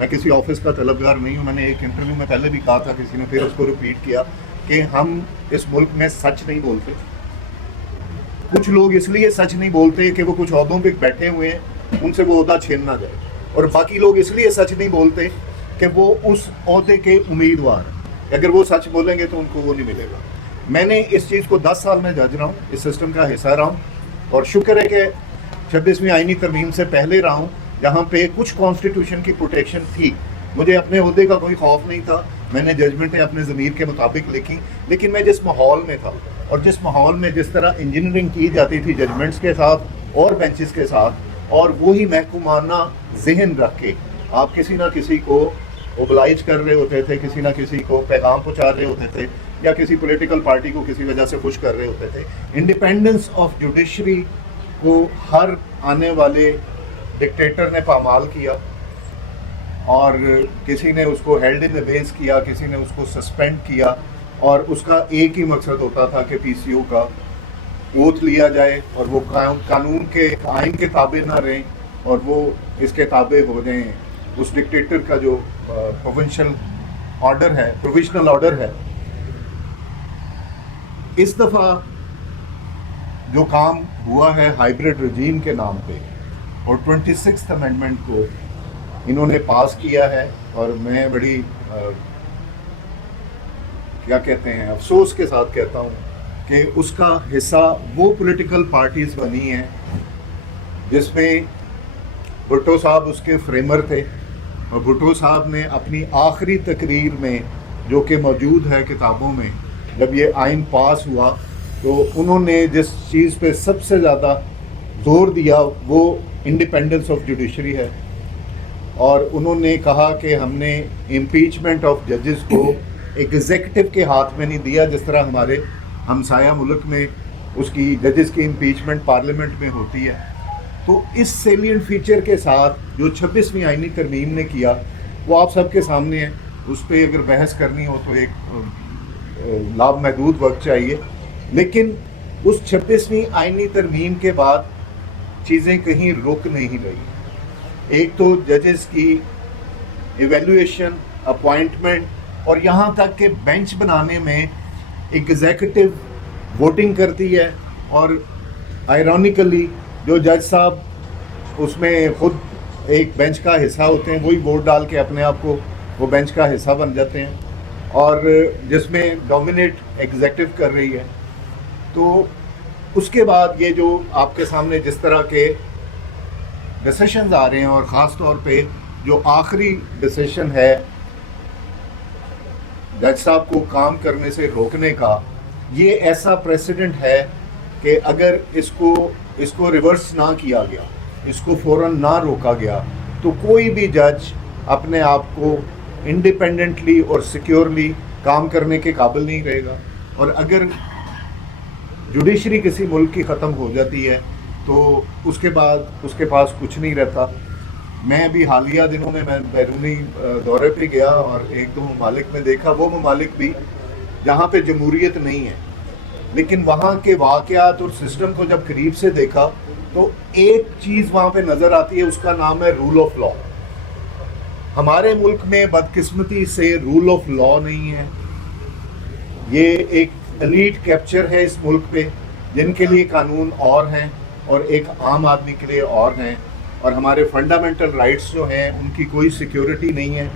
मैं किसी ऑफिस का तलबगार नहीं हूँ. मैंने एक इंटरव्यू में पहले भी कहा था, किसी ने फिर उसको रिपीट किया कि हम इस मुल्क में सच नहीं बोलते. कुछ लोग इसलिए सच नहीं बोलते कि वो कुछ ओहदों पे बैठे हुए हैं, उनसे वो ओहदा छीन ना जाए, और बाकी लोग इसलिए सच नहीं बोलते कि वो उस ओहदे के उम्मीदवार हैं. अगर वो सच बोलेंगे तो उनको वो नहीं मिलेगा. मैंने इस चीज़ को 10 साल में जज रहा हूँ, इस सिस्टम का हिस्सा रहा हूँ, और शुक्र है कि 26वीं आईनी तरमीम से पहले रहा हूँ जहाँ पे कुछ कॉन्स्टिट्यूशन की प्रोटेक्शन थी. मुझे अपने ओहदे का कोई खौफ नहीं था, मैंने जजमेंटें अपने ज़मीर के मुताबिक लिखी. लेकिन मैं जिस माहौल में था और जिस माहौल में जिस तरह इंजीनियरिंग की जाती थी जजमेंट्स के साथ और बेंचेस के साथ, और वही महकूमाना जहन रख के आप किसी ना किसी को ओबलाइज कर रहे होते थे, किसी ना किसी को पैगाम पहुँचा रहे होते थे, या किसी पॉलिटिकल पार्टी को किसी वजह से खुश कर रहे होते थे. इंडिपेंडेंस ऑफ जुडिशरी को हर आने वाले डिक्टेटर ने पामाल किया, और किसी ने उसको हेल्ड इन अबेस किया, किसी ने उसको सस्पेंड किया, और उसका एक ही मकसद होता था कि पीसीओ का ओथ लिया जाए और वो कानून के आइन के ताबे ना रहें, और वो इसके ताबे हो जाएं उस डिक्टेटर का जो प्रोविंशियल ऑर्डर है, प्रोविजनल ऑर्डर है. इस दफ़ा जो काम हुआ है हाइब्रिड रजीम के नाम पे, और 26th अमेंडमेंट को इन्होंने पास किया है, और मैं बड़ी क्या कहते हैं, अफसोस के साथ कहता हूँ कि उसका हिस्सा वो पॉलिटिकल पार्टीज़ बनी हैं जिसमें भुट्टो साहब उसके फ्रेमर थे, और भुट्टो साहब ने अपनी आखिरी तकरीर में, जो कि मौजूद है किताबों में, जब ये आइन पास हुआ तो उन्होंने जिस चीज़ पे सबसे ज़्यादा जोर दिया वो इंडिपेंडेंस ऑफ जुडिशरी है. और उन्होंने कहा कि हमने इम्पीचमेंट ऑफ जजेस को एग्जीक्यूटिव के हाथ में नहीं दिया, जिस तरह हमारे हमसाया मुल्क में उसकी जजेस की इम्पीचमेंट पार्लियामेंट में होती है. तो इस सेलिएंट फीचर के साथ जो 26वीं आईनी तरमीम ने किया वो आप सबके सामने है. उस पर अगर बहस करनी हो तो एक लाभ महदूद वक्त चाहिए. लेकिन उस 26वीं आईनी तरमीम के बाद चीज़ें कहीं रुक नहीं रही. एक तो जजेस की इवेल्युएशन, अपॉइंटमेंट, और यहाँ तक कि बेंच बनाने में एग्जीक्यूटिव वोटिंग करती है, और आयरॉनिकली जो जज साहब उसमें खुद एक बेंच का हिस्सा होते हैं, वही वोट डाल के अपने आप को वो बेंच का हिस्सा बन जाते हैं, और जिसमें डोमिनेट एग्जीक्यूटिव कर रही है. तो उसके बाद ये जो आपके सामने जिस तरह के डिसीशंस आ रहे हैं, और ख़ास तौर पे जो आखिरी डिसीशन है जज साहब को काम करने से रोकने का, ये ऐसा प्रेसिडेंट है कि अगर इसको रिवर्स ना किया गया, इसको फ़ौरन ना रोका गया, तो कोई भी जज अपने आप को इंडिपेंडेंटली और सिक्योरली काम करने के काबिल नहीं रहेगा. और अगर जुडिशरी किसी मुल्क की ख़त्म हो जाती है तो उसके बाद उसके पास कुछ नहीं रहता. मैं अभी हालिया दिनों में मैं बैरूनी दौरे पे गया और एक दो ममालिक में देखा, वो ममालिक भी जहाँ पे जमहूरियत नहीं है, लेकिन वहाँ के वाक़यात और सिस्टम को जब करीब से देखा तो एक चीज़ वहाँ पे नज़र आती है, उसका नाम है रूल ऑफ लॉ. हमारे मुल्क में बदकिस्मती से रूल ऑफ लॉ नहीं है. ये एक एलीट कैप्चर है इस मुल्क पे, जिनके लिए कानून और हैं और एक आम आदमी के लिए और हैं, और हमारे फंडामेंटल राइट्स जो हैं उनकी कोई सिक्योरिटी नहीं है,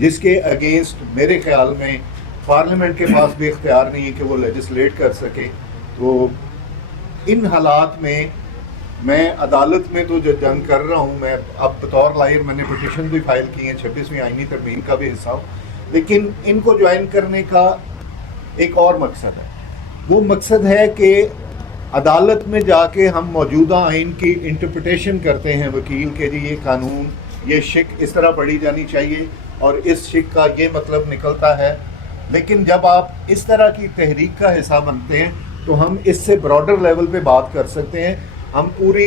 जिसके अगेंस्ट मेरे ख्याल में पार्लियामेंट के पास भी इख्तियार नहीं है कि वो लेजिस्लेट कर सके. तो इन हालात में मैं अदालत में तो जो जंग कर रहा हूँ, मैं अब बतौर लायर मैंने पिटीशन भी फाइल की है, 26वीं आईनी तरमीम का भी हिस्सा हूँ, लेकिन इनको ज्वाइन करने का एक और मकसद है. वो मकसद है कि अदालत में जाके हम मौजूदा आइन की इंटरप्रिटेशन करते हैं वकील के जी ये कानून, ये शिक इस तरह पढ़ी जानी चाहिए और इस शिक का ये मतलब निकलता है. लेकिन जब आप इस तरह की तहरीक का हिस्सा बनते हैं तो हम इससे ब्रॉडर लेवल पे बात कर सकते हैं. हम पूरी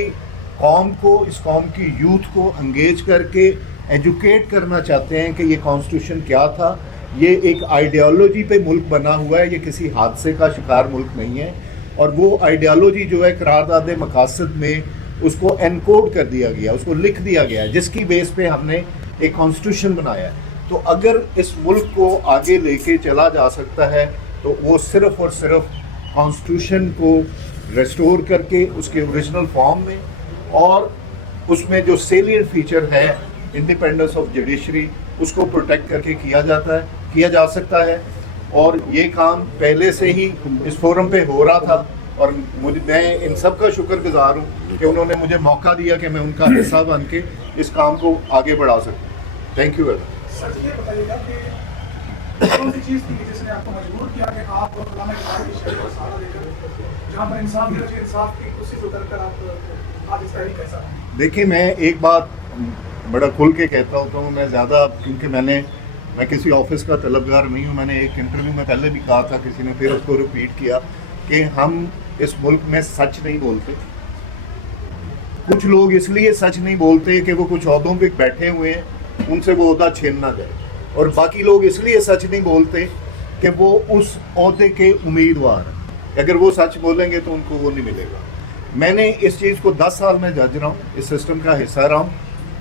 कौम को, इस कौम की यूथ को एंगेज करके एजुकेट करना चाहते हैं कि ये कॉन्स्टिट्यूशन क्या था. ये एक आइडियोलॉजी पे मुल्क बना हुआ है, ये किसी हादसे का शिकार मुल्क नहीं है. और वो आइडियोलॉजी जो है करारदाद मकासद में उसको एनकोड कर दिया गया, उसको लिख दिया गया, जिसकी बेस पे हमने ایک کانسٹیٹیوشن بنایا ہے. تو اگر اس ملک کو آگے لے کے چلا جا سکتا ہے تو وہ صرف اور صرف کانسٹیٹیوشن کو ریسٹور کر کے اس کے اوریجنل فارم میں، اور اس میں جو سیلینٹ فیچر ہے انڈیپینڈنس آف جوڈیشری، اس کو پروٹیکٹ کر کے کیا جا سکتا ہے. اور یہ کام پہلے سے ہی اس فورم پہ ہو رہا تھا، اور میں ان سب کا شکر گزار ہوں کہ انہوں نے مجھے موقع دیا کہ میں ان کا حصہ بن کے اس کام کو آگے بڑھا سکوں. Thank you very much. Sir یہ بتائیے گا کہ کون سی چیز تھی جس نے آپ کو مجبور کیا کہ آپ علامہ اقبال کی شہید کا سہارا لے کر جہاں پر انصاف کی وجہ انصاف کی کرسی سے اتر کر آپ آج اس تحریک کا حصہ بنے؟ دیکھیں، میں ایک بات بڑا کھل کے کہتا ہوتا ہوں، میں زیادہ، کیونکہ میں کسی آفس کا طلبگار نہیں ہوں. میں نے ایک انٹرویو میں پہلے بھی کہا تھا، کسی نے پھر اس کو ریپیٹ کیا کہ ہم اس ملک میں سچ نہیں بولتے. کچھ لوگ اس لیے سچ نہیں بولتے کہ وہ کچھ عہدوں پہ بیٹھے ہوئے ہیں، ان سے وہ عہدہ چھین نہ جائے، اور باقی لوگ اس لیے سچ نہیں بولتے کہ وہ اس عہدے کے امیدوار ہیں. اگر وہ سچ بولیں گے تو ان کو وہ نہیں ملے گا. میں نے اس چیز کو 10 سال میں جج رہا ہوں، اس سسٹم کا حصہ رہا ہوں،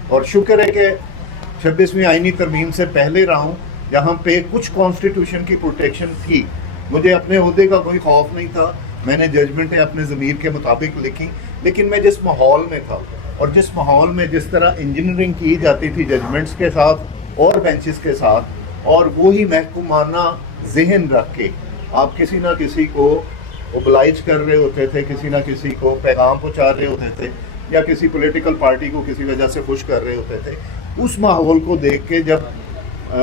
اور شکر ہے کہ 26ویں آئینی ترمیم سے پہلے رہا ہوں جہاں پہ کچھ کانسٹیٹیوشن کی پروٹیکشن تھی. مجھے اپنے عہدے کا کوئی خوف نہیں تھا، میں نے ججمنٹیں اپنے ضمیر کے مطابق لکھی. لیکن میں جس ماحول میں تھا، اور جس ماحول میں جس طرح انجینئرنگ کی جاتی تھی ججمنٹس کے ساتھ اور بینچز کے ساتھ، اور وہی محکومانہ ذہن رکھ کے آپ کسی نہ کسی کو اوبلائج کر رہے ہوتے تھے، کسی نہ کسی کو پیغام پہنچا رہے ہوتے تھے، یا کسی پولیٹیکل پارٹی کو کسی وجہ سے خوش کر رہے ہوتے تھے. اس ماحول کو دیکھ کے جب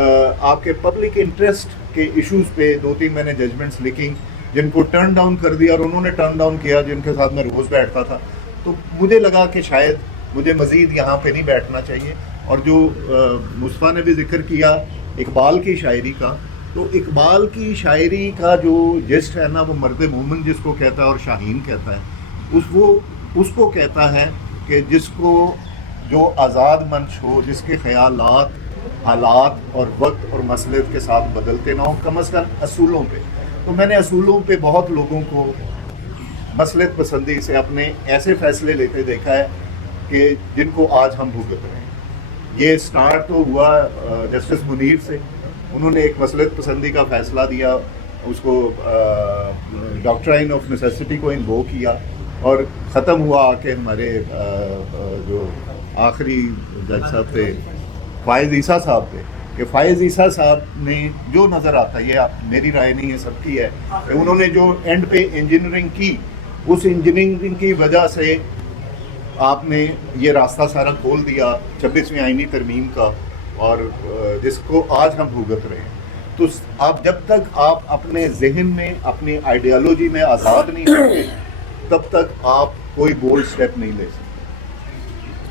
آپ کے پبلک انٹرسٹ کے ایشوز پہ 2-3 میں نے ججمنٹس لکھی جن کو ٹرن ڈاؤن کر دیا، اور انہوں نے ٹرن ڈاؤن کیا جن کے ساتھ میں روز بیٹھتا تھا، تو مجھے لگا کہ شاید مجھے مزید یہاں پہ نہیں بیٹھنا چاہیے. اور جو مصطفیٰ نے بھی ذکر کیا اقبال کی شاعری کا، تو اقبال کی شاعری کا جو جسٹ ہے نا، وہ مرد مومن جس کو کہتا ہے اور شاہین کہتا ہے، اس کو کہتا ہے کہ جس کو جو آزاد منش ہو، جس کے خیالات حالات اور وقت اور مصلحت کے ساتھ بدلتے نہ ہوں، کم از کم اصولوں پہ. تو میں نے اصولوں پہ بہت لوگوں کو مصلحت پسندی سے اپنے ایسے فیصلے لیتے دیکھا ہے کہ جن کو آج ہم بھگت رہے ہیں. یہ سٹارٹ تو ہوا جسٹس منیر سے، انہوں نے ایک مصلحت پسندی کا فیصلہ دیا، اس کو ڈاکٹرائن آف نیسیسٹی کو انوو کیا، اور ختم ہوا آ کے ہمارے جو آخری جج صاحب تھے فائز عیسیٰ صاحب تھے، کہ فائز عیسیٰ صاحب نے جو نظر آتا ہے، یہ میری رائے نہیں ہے، سب کی ہے، کہ انہوں نے جو اینڈ پہ انجینئرنگ کی، اس انجینئرنگ کی وجہ سے آپ نے یہ راستہ سارا کھول دیا 26ویں آئینی ترمیم کا، اور جس کو آج ہم بھگت رہے ہیں. تو آپ جب تک آپ اپنے ذہن میں، اپنی آئیڈیالوجی میں آزاد نہیں ہوتے، تب تک آپ کوئی بولڈ سٹیپ نہیں لے سکتے.